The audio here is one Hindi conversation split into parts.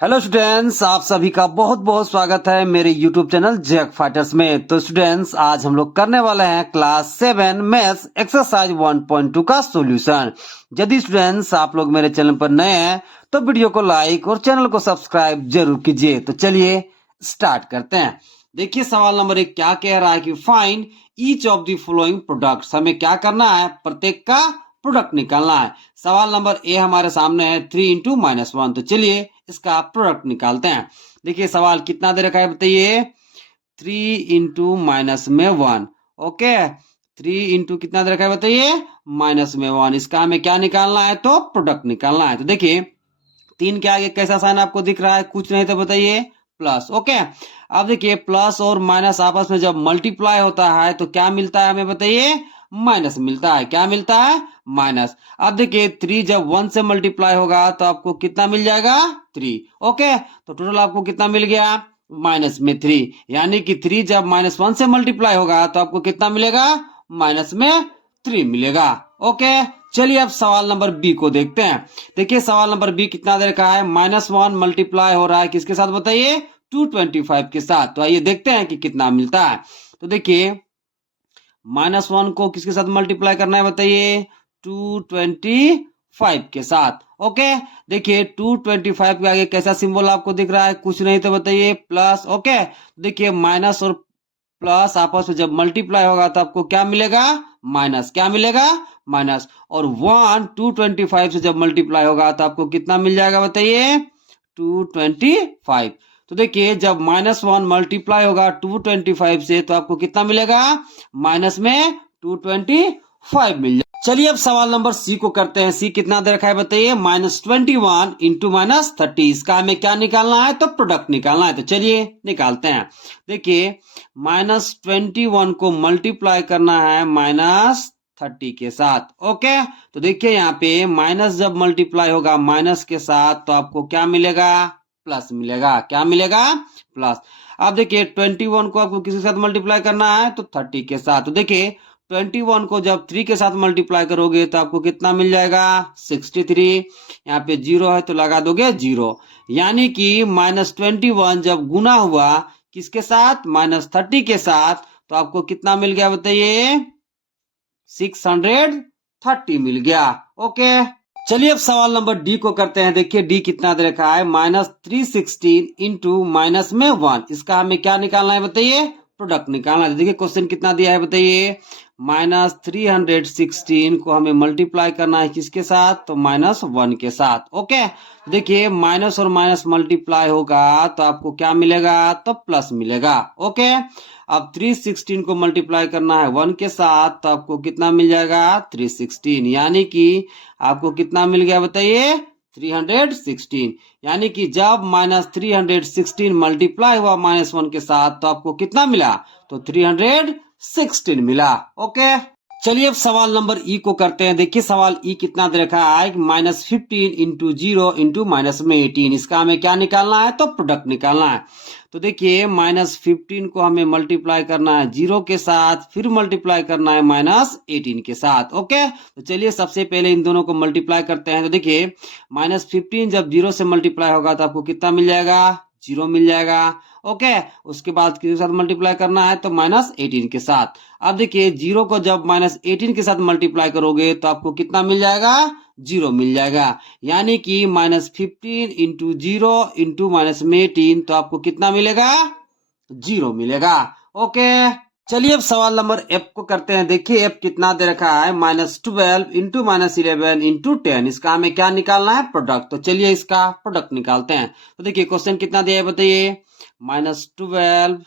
हेलो स्टूडेंट्स, आप सभी का बहुत बहुत स्वागत है मेरे यूट्यूब चैनल जैक फाइटर्स में। तो स्टूडेंट्स, आज हम लोग करने वाले हैं क्लास 7 मैथ्स एक्सरसाइज 1.2 का सॉल्यूशन। यदि स्टूडेंट्स आप लोग मेरे चैनल पर नए हैं तो वीडियो को लाइक और चैनल को सब्सक्राइब जरूर कीजिए। तो चलिए स्टार्ट करते हैं। देखिए सवाल नंबर 1 क्या कह रहा है कि find each of the following products. हमें क्या करना है, प्रत्येक का प्रोडक्ट निकालना है। सवाल नंबर ए हमारे सामने है 3 इंटू -1। तो चलिए इसका प्रोडक्ट निकालते हैं। देखिए सवाल कितना दे रखा है बताइए, 3 इंटू -1। ओके, 3 इंटू कितना दे रखा है बताइए, -1। इसका हमें क्या निकालना है, तो प्रोडक्ट निकालना है। तो देखिए 3 के आगे कैसा साइन आपको दिख रहा है, कुछ नहीं तो बताइए प्लस। ओके, अब देखिए प्लस और माइनस आपस में जब मल्टीप्लाई होता है तो क्या मिलता है हमें बताइए, माइनस मिलता है। क्या मिलता है, माइनस। अब देखिए 3 जब 1 से मल्टीप्लाई होगा तो आपको कितना मिल जाएगा, 3। ओके, तो टोटल आपको कितना मिल गया, -3। यानी कि 3 जब -1 से मल्टीप्लाई होगा तो आपको कितना मिलेगा, -3 मिलेगा। ओके, चलिए अब सवाल नंबर बी को देखते हैं। देखिए सवाल नंबर बी कितना दे रखा है, -1 मल्टीप्लाई हो रहा है किसके साथ बताइए, 225 के साथ। तो आइए देखते हैं कि कितना मिलता है। तो देखिए -1 को किसके साथ मल्टीप्लाई करना है बताइए, 225 के साथ। ओके, देखिए 225 के आगे कैसा सिंबल आपको दिख रहा है, कुछ नहीं तो बताइए प्लस। ओके, देखिए माइनस और प्लस आपस में जब मल्टीप्लाई होगा तो आपको क्या मिलेगा, माइनस। क्या मिलेगा, माइनस। और 225 से जब मल्टीप्लाई होगा तो आपको कितना मिल जाएगा बताइए, 225। तो देखिए जब -1 मल्टीप्लाई होगा 225 से तो आपको कितना मिलेगा, माइनस में 225 मिल जाएगा। चलिए अब सवाल नंबर सी को करते हैं। सी कितना दे रखा है बताइए, -21 इंटू -30। इसका हमें क्या निकालना है, तो प्रोडक्ट निकालना है। तो चलिए निकालते हैं। देखिए -21 को मल्टीप्लाई करना है -30 के साथ। ओके, तो देखिए यहाँ पे माइनस जब मल्टीप्लाई होगा माइनस के साथ तो आपको क्या मिलेगा, प्लस मिलेगा। क्या मिलेगा, प्लस। अब देखिए 21 को आपको किसके साथ मल्टीप्लाई करना है, तो 30 के साथ। तो देखिए 21 को जब 3 के साथ मल्टीप्लाई करोगे तो आपको कितना मिल जाएगा, 63। यहाँ पे 0 है तो लगा दोगे 0। यानी कि -21 जब गुना हुआ किसके साथ, -30 के साथ, तो आपको कितना मिल गया बताइए, 630 मिल गया। ओके, चलिए अब सवाल नंबर डी को करते हैं। देखिए डी कितना दे रखा है, -316 इंटू -1। इसका हमें क्या निकालना है बताइए, प्रोडक्ट निकालना है। देखिए क्वेश्चन कितना दिया है बताइए, -316 को हमें मल्टीप्लाई करना है किसके साथ, तो -1 के साथ। ओके, देखिए माइनस और माइनस मल्टीप्लाई होगा तो आपको क्या मिलेगा, तो प्लस मिलेगा। ओके, अब 316 को मल्टीप्लाई करना है 1 के साथ तो आपको कितना मिल जाएगा, 316। यानी कि आपको कितना मिल गया बताइए, 316। यानी कि जब -316 मल्टीप्लाई हुआ -1 के साथ तो आपको कितना मिला, तो 316 मिला। ओके, चलिए अब सवाल नंबर ई को करते हैं। देखिए सवाल ई कितना दे रखा है, -15 इंटू 0 इंटू -18। इसका हमें क्या निकालना है, तो प्रोडक्ट निकालना है। तो देखिए -15 को हमें मल्टीप्लाई करना है 0 के साथ, फिर मल्टीप्लाई करना है -18 के साथ। ओके, तो चलिए सबसे पहले इन दोनों को मल्टीप्लाई करते हैं। तो देखिए -15 जब 0 से मल्टीप्लाई होगा तो आपको कितना मिल जाएगा, 0 मिल जाएगा। ओके, उसके बाद किसके साथ मल्टीप्लाई करना है, तो -18 के साथ। अब देखिए 0 को जब -18 के साथ मल्टीप्लाई करोगे तो आपको कितना मिल जाएगा, 0 मिल जाएगा। यानी कि -15 इंटू 0 इंटू -18 तो आपको कितना मिलेगा, 0 मिलेगा। ओके, चलिए अब सवाल नंबर एफ को करते हैं। देखिए एफ कितना दे रखा है, -12 इंटू -11 इंटू 10। इसका हमें क्या निकालना है, प्रोडक्ट। तो चलिए इसका प्रोडक्ट निकालते हैं। तो देखिए क्वेश्चन कितना दिया है बताइए, -12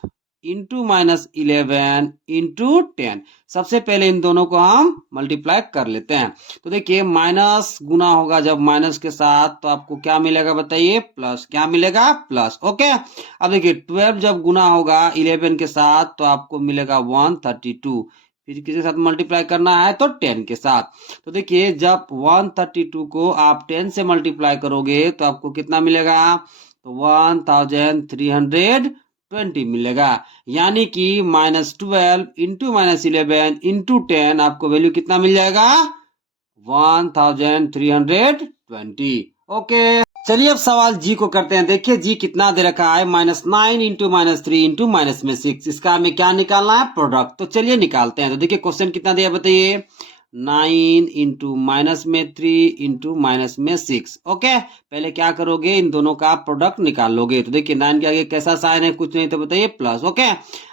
इंटू -11 इंटू 10। सबसे पहले इन दोनों को हम मल्टीप्लाई कर लेते हैं। तो देखिए माइनस गुना होगा जब माइनस के साथ तो आपको क्या मिलेगा बताइए, प्लस। क्या मिलेगा, प्लस। ओके, अब देखिए 12 जब गुना होगा 11 के साथ तो आपको मिलेगा 132। फिर किसके साथ मल्टीप्लाई करना है, तो 10 के साथ। तो देखिए जब 132 को आप 10 से मल्टीप्लाई करोगे तो आपको कितना मिलेगा, तो 1320 मिलेगा। यानी कि -12 इंटू -11 इंटू 10 आपको वैल्यू कितना मिल जाएगा, 1320। ओके, चलिए अब सवाल जी को करते हैं। देखिए जी कितना दे रखा है, -9 इंटू -3 इंटू माइनस में 6। इसका हमें क्या निकालना है, प्रोडक्ट। तो चलिए निकालते हैं। तो देखिए क्वेश्चन कितना दिया बताइए, 9 इंटू माइनस में 3 इंटू माइनस में 6। ओके, पहले क्या करोगे, इन दोनों का प्रोडक्ट निकाल लोगे। तो देखिए 9 के आगे कैसा साइन है, कुछ नहीं तो बताइए प्लस। ओके,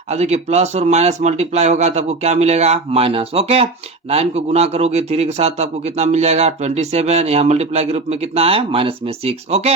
अब देखिए प्लस और माइनस मल्टीप्लाई होगा तो आपको क्या मिलेगा, माइनस। ओके, 9 को गुना करोगे 3 के साथ तो आपको कितना मिल जाएगा, 27। यहाँ मल्टीप्लाई के रूप में कितना है, माइनस में 6। ओके,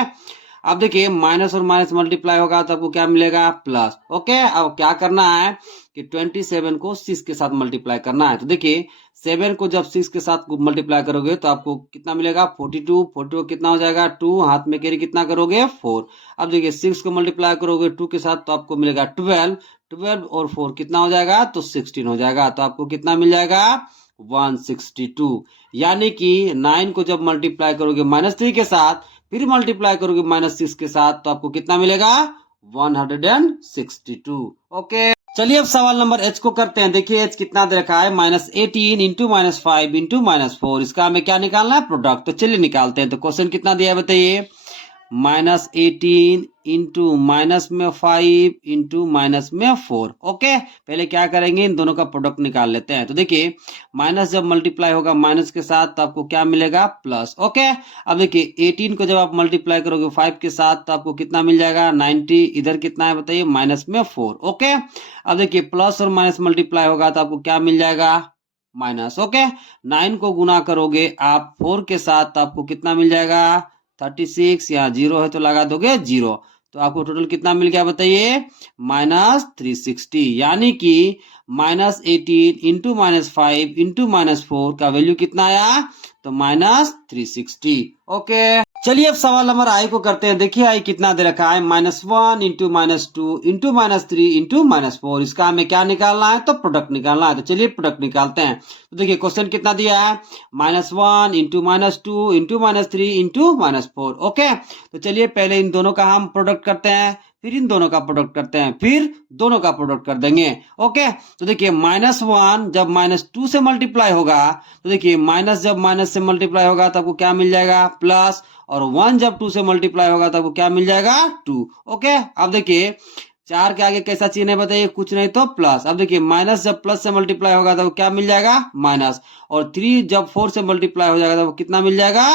अब देखिए माइनस और माइनस मल्टीप्लाई होगा तो आपको क्या मिलेगा, प्लस। ओके, अब क्या करना है कि 27 को 6 के साथ मल्टीप्लाई करना है। तो देखिए 7 को जब 6 के साथ मल्टीप्लाई करोगे तो आपको कितना मिलेगा, 42। 42 कितना हो जाएगा, 2। हाथ में कैरी कितना करोगे, 4। अब देखिए 6 को मल्टीप्लाई करोगे 2 के साथ तो आपको मिलेगा 12। 12 और 4 कितना हो जाएगा, तो 16 हो जाएगा। तो आपको कितना मिल जाएगा, 162। यानी कि 9 को जब मल्टीप्लाई करोगे -3 के साथ, फिर मल्टीप्लाई करोगे -6 के साथ तो आपको कितना मिलेगा, 162। ओके, चलिए अब सवाल नंबर एच को करते हैं। देखिए एच कितना दे रखा है, -18 इंटू -5 इंटू -4। इसका हमें क्या निकालना है, प्रोडक्ट। तो चलिए निकालते हैं। तो क्वेश्चन कितना दिया है बताइए, -18 इंटू माइनस में 5 इंटू माइनस में 4। ओके, पहले क्या करेंगे, इन दोनों का प्रोडक्ट निकाल लेते हैं। तो देखिए माइनस जब मल्टीप्लाई होगा माइनस के साथ तो आपको क्या मिलेगा, प्लस। ओके, अब देखिए 18 को जब आप मल्टीप्लाई करोगे 5 के साथ तो आपको कितना मिल जाएगा, 90। इधर कितना है बताइए, माइनस में 4। ओके, अब देखिए प्लस और माइनस मल्टीप्लाई होगा तो आपको क्या मिल जाएगा, माइनस। ओके, 9 को गुना करोगे आप 4 के साथ तो आपको कितना मिल जाएगा, 36। यहाँ 0 है तो लगा दोगे 0। तो आपको टोटल कितना मिल गया बताइए, -360। यानी कि -18 इंटू -5 इंटू -4 का वैल्यू कितना आया, तो -360। ओके, चलिए अब सवाल नंबर आई को करते हैं। देखिए आई कितना दे रखा है, -1 इंटू -2 इंटू -3 इंटू -4। इसका हमें क्या निकालना है, तो प्रोडक्ट निकालना है। तो चलिए प्रोडक्ट निकालते हैं। तो देखिए क्वेश्चन कितना दिया है, -1 इंटू -2 इंटू -3 इंटू -4। ओके, तो चलिए पहले इन दोनों का हम प्रोडक्ट करते हैं, फिर इन दोनों का प्रोडक्ट करते हैं, फिर दोनों का प्रोडक्ट कर देंगे। ओके, तो देखिए -1 जब -2 से मल्टीप्लाई होगा तो देखिए माइनस जब माइनस से मल्टीप्लाई होगा तो आपको क्या मिल जाएगा, प्लस। और 1 जब 2 से मल्टीप्लाई होगा तो आपको क्या मिल जाएगा, 2। ओके, अब देखिए 4 के आगे कैसा चिन्ह है बताइए, कुछ नहीं तो प्लस। अब देखिए माइनस जब प्लस से मल्टीप्लाई होगा तो क्या मिल जाएगा, माइनस। और 3 जब 4 से मल्टीप्लाई हो जाएगा तो कितना मिल जाएगा,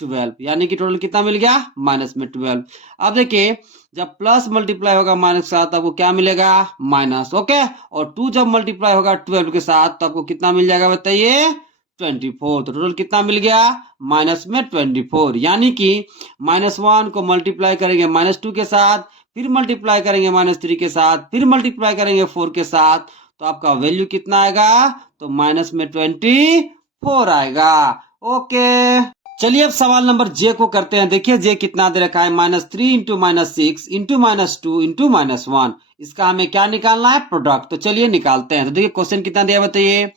12। यानी कि टोटल कितना मिल गया, माइनस में 12। अब देखिए जब प्लस मल्टीप्लाई होगा माइनस के साथ आपको क्या मिलेगा, माइनस। ओके, और 2 जब मल्टीप्लाई होगा 12 के साथ तो आपको कितना मिल जाएगा बताइए, 24। तो टोटल कितना मिल गया, माइनस में 24। यानी कि -1 को मल्टीप्लाई करेंगे -2 के साथ, फिर मल्टीप्लाई करेंगे -3 के साथ, फिर मल्टीप्लाई करेंगे 4 के साथ, तो आपका वैल्यू कितना आएगा, तो माइनस में 24 आएगा। ओके, चलिए अब सवाल नंबर जे को करते हैं। देखिए जे कितना दे रखा है, -3 इंटू -6 इंटू -2 इंटू -1। इसका हमें क्या निकालना है, प्रोडक्ट। तो चलिए निकालते हैं। तो देखिए क्वेश्चन कितना दिया बताइए,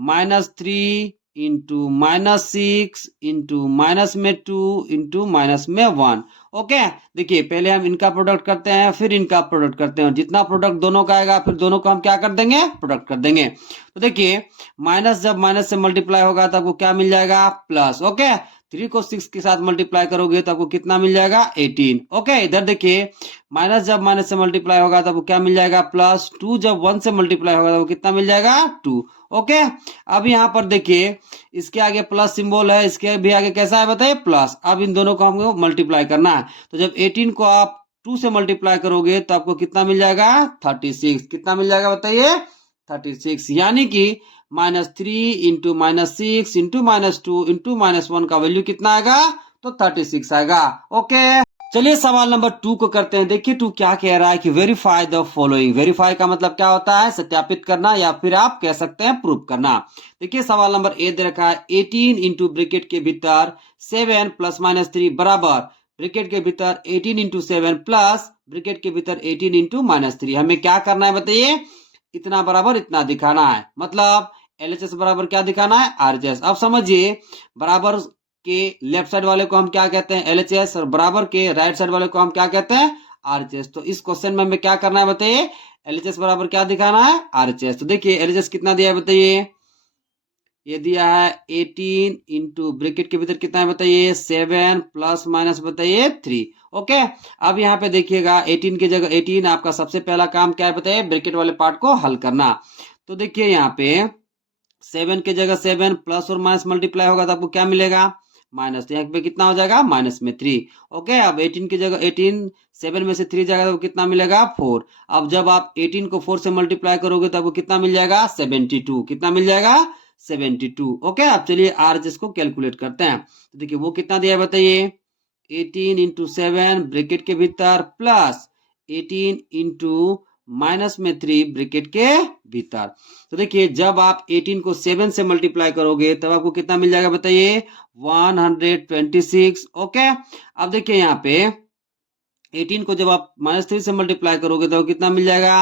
-3 इंटू -6 इंटू माइनस में 2 इंटू माइनस में 1। ओके, देखिए पहले हम इनका प्रोडक्ट करते हैं, फिर इनका प्रोडक्ट करते हैं। जितना प्रोडक्ट दोनों का आएगा फिर दोनों को हम क्या कर देंगे, प्रोडक्ट कर देंगे। तो देखिए माइनस जब माइनस से मल्टीप्लाई होगा तो आपको क्या मिल जाएगा, प्लस। ओके, 3 को 6 के साथ मल्टीप्लाई करोगे तो आपको कितना मिल जाएगा, 18। ओके, इधर देखिए माइनस जब माइनस से मल्टीप्लाई होगा तो आपको क्या मिल जाएगा, प्लस। 2 जब 1 से मल्टीप्लाई होगा तो कितना मिल जाएगा, 2। ओके, अब यहाँ पर देखिए इसके आगे प्लस सिंबल है, इसके भी आगे कैसा है बताइए, प्लस। अब इन दोनों को हमको मल्टीप्लाई करना है। तो जब 18 को आप 2 से मल्टीप्लाई करोगे तो आपको कितना मिल जाएगा, 36। कितना मिल जाएगा बताइए, 36। यानी कि -3 इंटू -6 इंटू -2 इंटू -1 का वैल्यू कितना आएगा, तो 36 आएगा। ओके, चलिए सवाल नंबर 2 को करते हैं। देखिए 2 क्या कह रहा है कि वेरीफाई द फॉलोइंग। वेरीफाई का मतलब क्या होता है, सत्यापित करना, या फिर आप कह सकते हैं प्रूव करना। देखिए सवाल नंबर ए दे रखा है, 18 इंटू ब्रैकेट के भीतर 7 प्लस -3 बराबर ब्रैकेट के भीतर 18 इंटू 7 प्लस ब्रैकेट के भीतर 18 इंटू -3। हमें क्या करना है बताइए, इतना बराबर इतना दिखाना है। मतलब LHS बराबर क्या दिखाना है, RHS। अब समझिए बराबर के लेफ्ट साइड वाले को हम क्या कहते हैं, LHS, और बराबर के राइट साइड वाले को हम क्या कहते हैं, RHS। तो इस क्वेश्चन में हमें क्या करना है बताइए, LHS बराबर क्या दिखाना है, RHS। तो देखिए LHS कितना दिया है बताइए, ये दिया है 18 इंटू ब्रैकेट के भीतर कितना है बताइए 7 प्लस माइनस बताइए 3। ओके, अब यहाँ पे देखिएगा 18 की जगह 18, आपका सबसे पहला काम क्या है बताइए ब्रैकेट वाले पार्ट को हल करना। तो देखिए यहाँ पे 7 की जगह 7 प्लस और माइनस मल्टीप्लाई होगा तो आपको क्या मिलेगा माइनस, तो यहाँ पे कितना हो जाएगा माइनस में 3। ओके, अब 18 की जगह 18 7 में से 3 जाएगा तो कितना मिलेगा 4। अब जब आप 18 को 4 से मल्टीप्लाई करोगे तो आपको कितना मिल जाएगा 72। कितना मिल जाएगा 72। ओके, अब चलिए आरएचएस को कैलकुलेट करते हैं। तो देखिए वो कितना दिया है बताइए 18 इंटू 7 ब्रैकेट के भीतर प्लस 18 इंटू माइनस में 3 ब्रैकेट के भीतर। तो देखिए जब आप 18 को 7 से मल्टीप्लाई करोगे तब आपको कितना मिल जाएगा बताइए 126। ओके, अब देखिए यहाँ पे 18 को जब आप -3 से मल्टीप्लाई करोगे तो कितना मिल जाएगा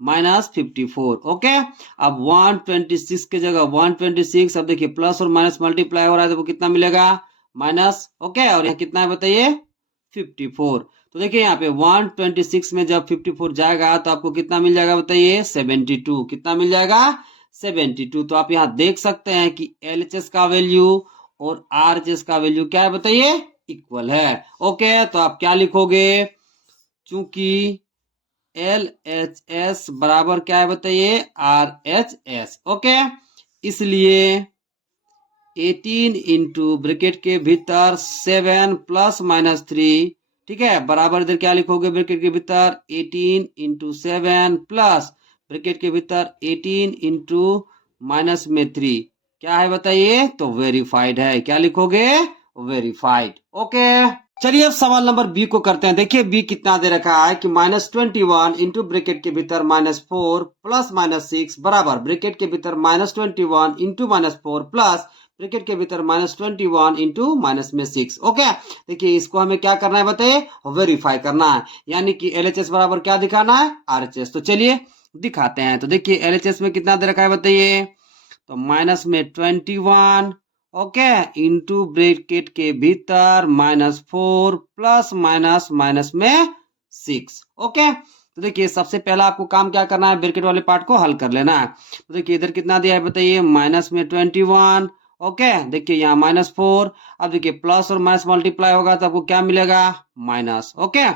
-54। ओके, अब 126 की जगह 126, अब देखिए प्लस और माइनस मल्टीप्लाई हो रहा है तो वो कितना मिलेगा माइनस। ओके, और यहाँ कितना है बताइए 54। तो देखिए यहाँ पे 126 में जब 54 जाएगा तो आपको कितना मिल जाएगा बताइए 72। कितना मिल जाएगा 72। तो आप यहाँ देख सकते हैं कि एलएचएस का वैल्यू और आरएचएस का वैल्यू क्या है बताइए इक्वल है। ओके, तो आप क्या लिखोगे, चूंकि एल एच एस बराबर क्या है बताइए आर एच एस। ओके, इसलिए 18 इंटू ब्रैकेट के भीतर 7 प्लस माइनस 3, ठीक है, बराबर इधर क्या लिखोगे ब्रैकेट के भीतर 18 इंटू 7 प्लस ब्रैकेट के भीतर 18 इंटू माइनस में 3, क्या है बताइए तो वेरीफाइड है। क्या लिखोगे वेरीफाइड। ओके, चलिए अब सवाल नंबर बी को करते हैं। देखिए बी कितना दे रखा है कि -21 इंटू ब्रैकेट के भीतर -4 प्लस -6 बराबर ब्रैकेट के भीतर -21 इंटू -4 प्लस ब्रैकेट के भीतर -21 इंटू माइनस में 6। ओके, देखिए इसको हमें क्या करना है बताइए वेरीफाई करना है, यानी कि एलएचएस बराबर क्या दिखाना है आरएचएस। तो चलिए दिखाते हैं। तो देखिए एलएचएस में कितना दे रखा है बताइए तो माइनस में 21, ओके, इंटू ब्रैकेट के भीतर -4 प्लस माइनस माइनस में 6। ओके, तो देखिए सबसे पहला आपको काम क्या करना है ब्रैकेट वाले पार्ट को हल कर लेना है। तो देखिए इधर कितना दिया है बताइए माइनस में 21। ओके, देखिए यहाँ -4, अब देखिए प्लस और माइनस मल्टीप्लाई होगा तो आपको क्या मिलेगा माइनस। ओके,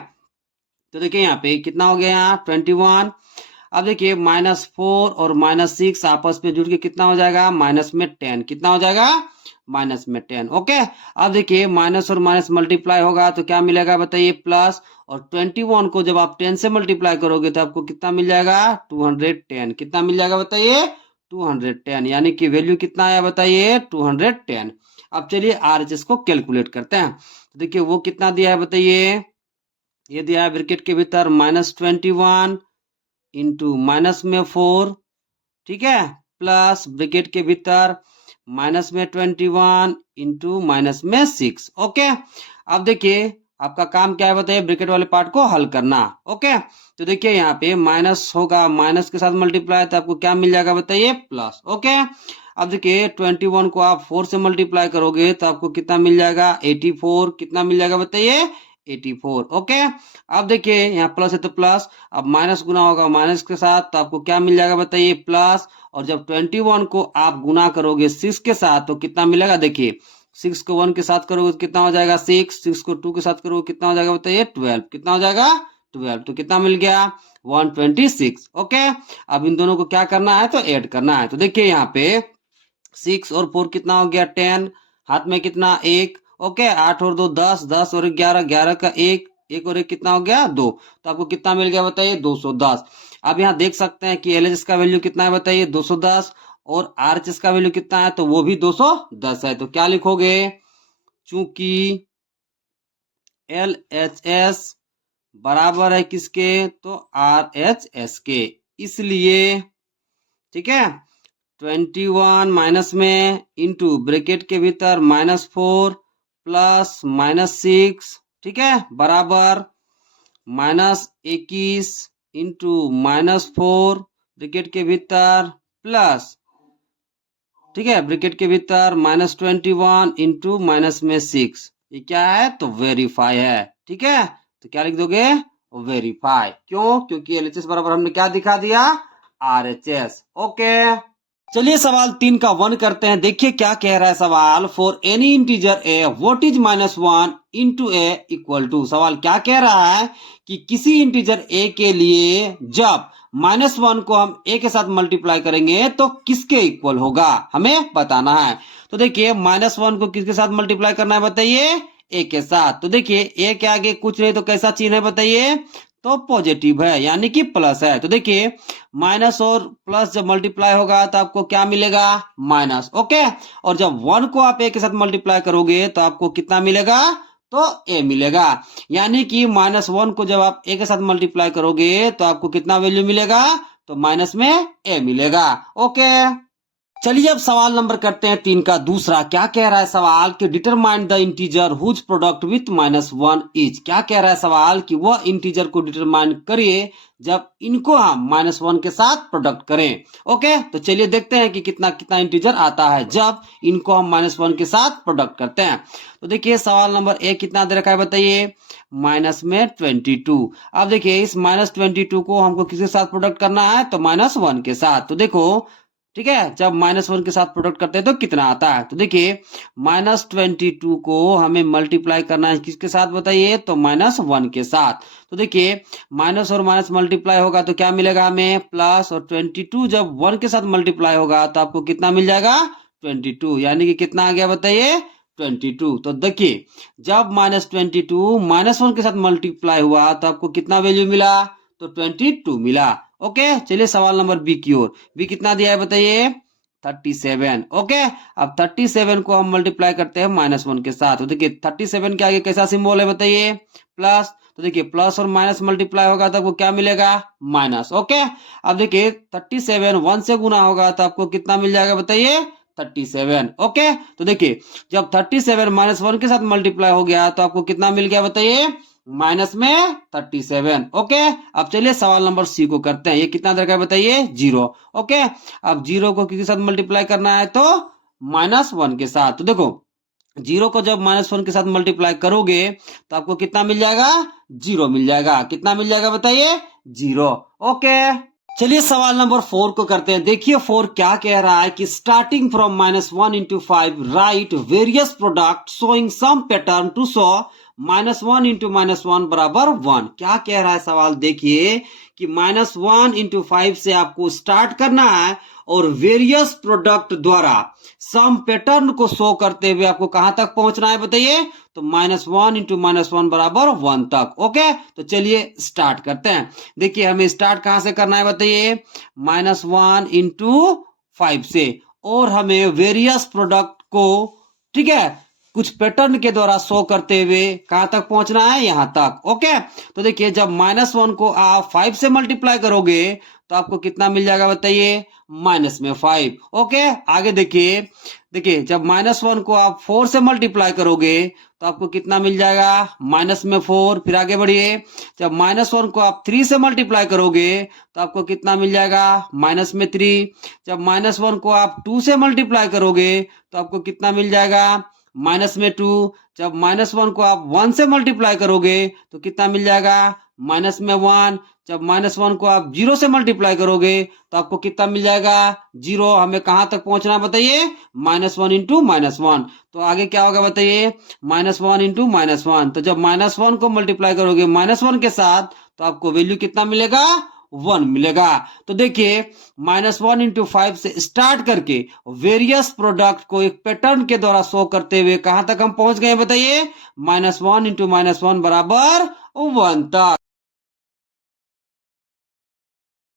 तो देखिए यहाँ पे कितना हो गया यहाँ 21। अब देखिए -4 और -6 आपस में जुड़ के कितना हो जाएगा माइनस में 10। कितना हो जाएगा माइनस में 10। ओके, अब देखिए माइनस और माइनस मल्टीप्लाई होगा तो क्या मिलेगा बताइए प्लस, और 21 को जब आप 10 से मल्टीप्लाई करोगे तो आपको कितना मिल जाएगा 210। कितना मिल जाएगा बताइए 210, यानी कि वैल्यू कितना आया बताइए 210। अब चलिए आरएचएस को कैलकुलेट करते हैं। तो देखिए वो कितना दिया है बताइए, ये दिया है ब्रैकेट के भीतर -21 इंटू माइनस में 4, ठीक है, प्लस ब्रैकेट के भीतर माइनस में 21 इंटू माइनस में 6। ओके, अब देखिए आपका काम क्या है बताइए ब्रैकेट वाले पार्ट को हल करना। ओके, तो देखिए यहाँ पे माइनस होगा, माइनस के साथ मल्टीप्लाई तो आपको क्या मिल जाएगा बताइए प्लस। ओके, अब देखिए 21 को आप 4 से मल्टीप्लाई करोगे तो आपको कितना मिल जाएगा 84। कितना मिल जाएगा बताइए 84। ओके, अब देखिए यहाँ प्लस है तो प्लस, अब माइनस गुना होगा माइनस के साथ तो आपको क्या मिल जाएगा बताइए प्लस, और जब 21 को आप गुना करोगे 6 के साथ तो कितना मिलेगा, देखिए 6 को 1 के साथ करोगे तो कितना हो जाएगा 6, 6 को 2 के साथ करोगे कितना हो जाएगा बताइए 12। कितना हो जाएगा 12, तो कितना मिल गया 126। ओके, अब इन दोनों को क्या करना है तो ऐड करना है। तो देखिए यहाँ पे 6 और 4 कितना हो गया 10, हाथ में कितना 1। ओके, 8 और 2 10, 10 और 11, 11 का 1, 1 और 1 कितना हो गया 2, तो आपको कितना मिल गया बताइए 210। अब यहाँ देख सकते हैं कि एलएचएस का वैल्यू कितना है बताइए 210, और आरएचएस का वैल्यू कितना है तो वो भी 210 है। तो क्या लिखोगे, चूंकि एलएचएस बराबर है किसके तो आरएचएस के, इसलिए ठीक है 21 माइनस में इंटू ब्रैकेट के भीतर -4 प्लस -6, ठीक है, बराबर -21 इंटू -4 ब्रैकेट के भीतर प्लस, ठीक है, ब्रैकेट के भीतर -21 इंटू माइनस में 6। ये क्या है तो वेरीफाई है। ठीक है, तो क्या लिख दोगे वेरीफाई। क्यों, क्योंकि एलएचएस बराबर हमने क्या दिखा दिया आरएचएस। ओके, चलिए सवाल 3 का 1 करते हैं। देखिए क्या कह रहा है सवाल, for any integer a what is -1 into a equal to. सवाल क्या कह रहा है कि किसी इंटीजर ए के लिए जब -1 को हम ए के साथ मल्टीप्लाई करेंगे तो किसके इक्वल होगा, हमें बताना है। तो देखिए -1 को किसके साथ मल्टीप्लाई करना है बताइए, ए के साथ। तो देखिए ए के आगे कुछ नहीं तो कैसा चिन्ह है बताइए, तो पॉजिटिव है यानी कि प्लस है। तो देखिए माइनस और प्लस जब मल्टीप्लाई होगा तो आपको क्या मिलेगा, माइनस। ओके, और जब 1 को आप ए के साथ मल्टीप्लाई करोगे तो आपको कितना मिलेगा, तो ए मिलेगा। यानी कि -1 को जब आप ए के साथ मल्टीप्लाई करोगे तो आपको कितना वैल्यू मिलेगा, तो माइनस में ए मिलेगा। ओके, चलिए अब सवाल नंबर करते हैं 3 का दूसरा। क्या कह रहा है सवाल कि determine the integer whose product with -1 is. क्या कह रहा है सवाल कि वह इंटीजर को डिटरमाइन करिए जब इनको हम -1 के साथ प्रोडक्ट करें। ओके, तो चलिए देखते हैं कि कितना कितना इंटीजर आता है जब इनको हम -1 के साथ प्रोडक्ट करते हैं। तो देखिए सवाल नंबर 1 कितना दे रखा है बताइए, माइनस में 22। अब देखिए इस -22 को हमको किसके साथ प्रोडक्ट करना है, तो -1 के साथ। तो देखो ठीक है, जब -1 के साथ प्रोडक्ट करते हैं तो कितना आता है। तो देखिए -22 को हमें मल्टीप्लाई करना है किसके साथ बताइए, तो -1 के साथ। तो देखिए माइनस और माइनस मल्टीप्लाई होगा तो क्या मिलेगा हमें, प्लस। और 22 जब 1 के साथ मल्टीप्लाई होगा तो आपको कितना मिल जाएगा, 22। यानी कि कितना आ गया बताइए, 22। तो देखिए जब -22 -1 के साथ मल्टीप्लाई हुआ तो आपको कितना वैल्यू मिला, तो 22 मिला। ओके, चलिए सवाल नंबर बी की ओर। बी कितना दिया है बताइए, 37। ओके, अब 37 को हम मल्टीप्लाई करते हैं -1 के साथ। तो देखिए 37 के आगे कैसा सिंबल है बताइए, प्लस। तो देखिए प्लस और माइनस मल्टीप्लाई होगा तो आपको क्या मिलेगा, माइनस। ओके, अब देखिए 37 1 से गुना होगा तो आपको कितना मिल जाएगा बताइए, 37। ओके, तो देखिए जब 37 -1 के साथ मल्टीप्लाई हो गया तो आपको कितना मिल गया बताइए, माइनस में 37। ओके, अब चलिए सवाल नंबर सी को करते हैं। ये कितना दरकार बताइए, 0। ओके, अब 0 को किसके साथ मल्टीप्लाई करना है, तो -1 के साथ। तो देखो 0 को जब -1 के साथ मल्टीप्लाई करोगे तो आपको कितना मिल जाएगा, 0 मिल जाएगा। कितना मिल जाएगा बताइए, 0। ओके, चलिए सवाल नंबर 4 को करते हैं। देखिए 4 क्या कह रहा है कि starting from -1 into 5 write various product showing some pattern to show -1 into -1 बराबर 1। क्या कह रहा है सवाल, देखिए कि -1 इंटू 5 से आपको स्टार्ट करना है और वेरियस प्रोडक्ट द्वारा सम पैटर्न को शो करते हुए आपको कहां तक पहुंचना है बताइए, तो -1 इंटू -1 बराबर 1 तक। ओके, तो चलिए स्टार्ट करते हैं। देखिए हमें स्टार्ट कहां से करना है बताइए, -1 इंटू 5 से, और हमें वेरियस प्रोडक्ट को ठीक है कुछ पैटर्न के द्वारा शो करते हुए कहां तक पहुंचना है, यहां तक। ओके, तो देखिए जब -1 को आप 5 से मल्टीप्लाई करोगे तो आपको कितना मिल जाएगा बताइए, माइनस में 5। ओके, आगे देखिए देखिए जब -1 को आप 4 से मल्टीप्लाई करोगे तो आपको कितना मिल जाएगा, माइनस में 4। फिर आगे बढ़िए, जब -1 को आप 3 से मल्टीप्लाई करोगे तो आपको कितना मिल जाएगा, माइनस में 3। जब -1 को आप 2 से मल्टीप्लाई करोगे तो आपको कितना मिल जाएगा, माइनस में 2। जब -1 को आप 1 से मल्टीप्लाई करोगे तो कितना मिल जाएगा, माइनस में 1। जब -1 को आप 0 से मल्टीप्लाई करोगे तो आपको कितना मिल जाएगा, 0। हमें कहां तक पहुंचना बताइए, -1 इंटू -1। तो आगे क्या होगा बताइए, -1 इंटू -1। तो जब -1 को मल्टीप्लाई करोगे -1 के साथ तो आपको वैल्यू कितना मिलेगा, 1 मिलेगा। तो देखिए -1 इंटू 5 से स्टार्ट करके वेरियस प्रोडक्ट को एक पैटर्न के द्वारा शो करते हुए कहां तक हम पहुंच गए बताइए, -1 इंटू -1 बराबर 1 तक।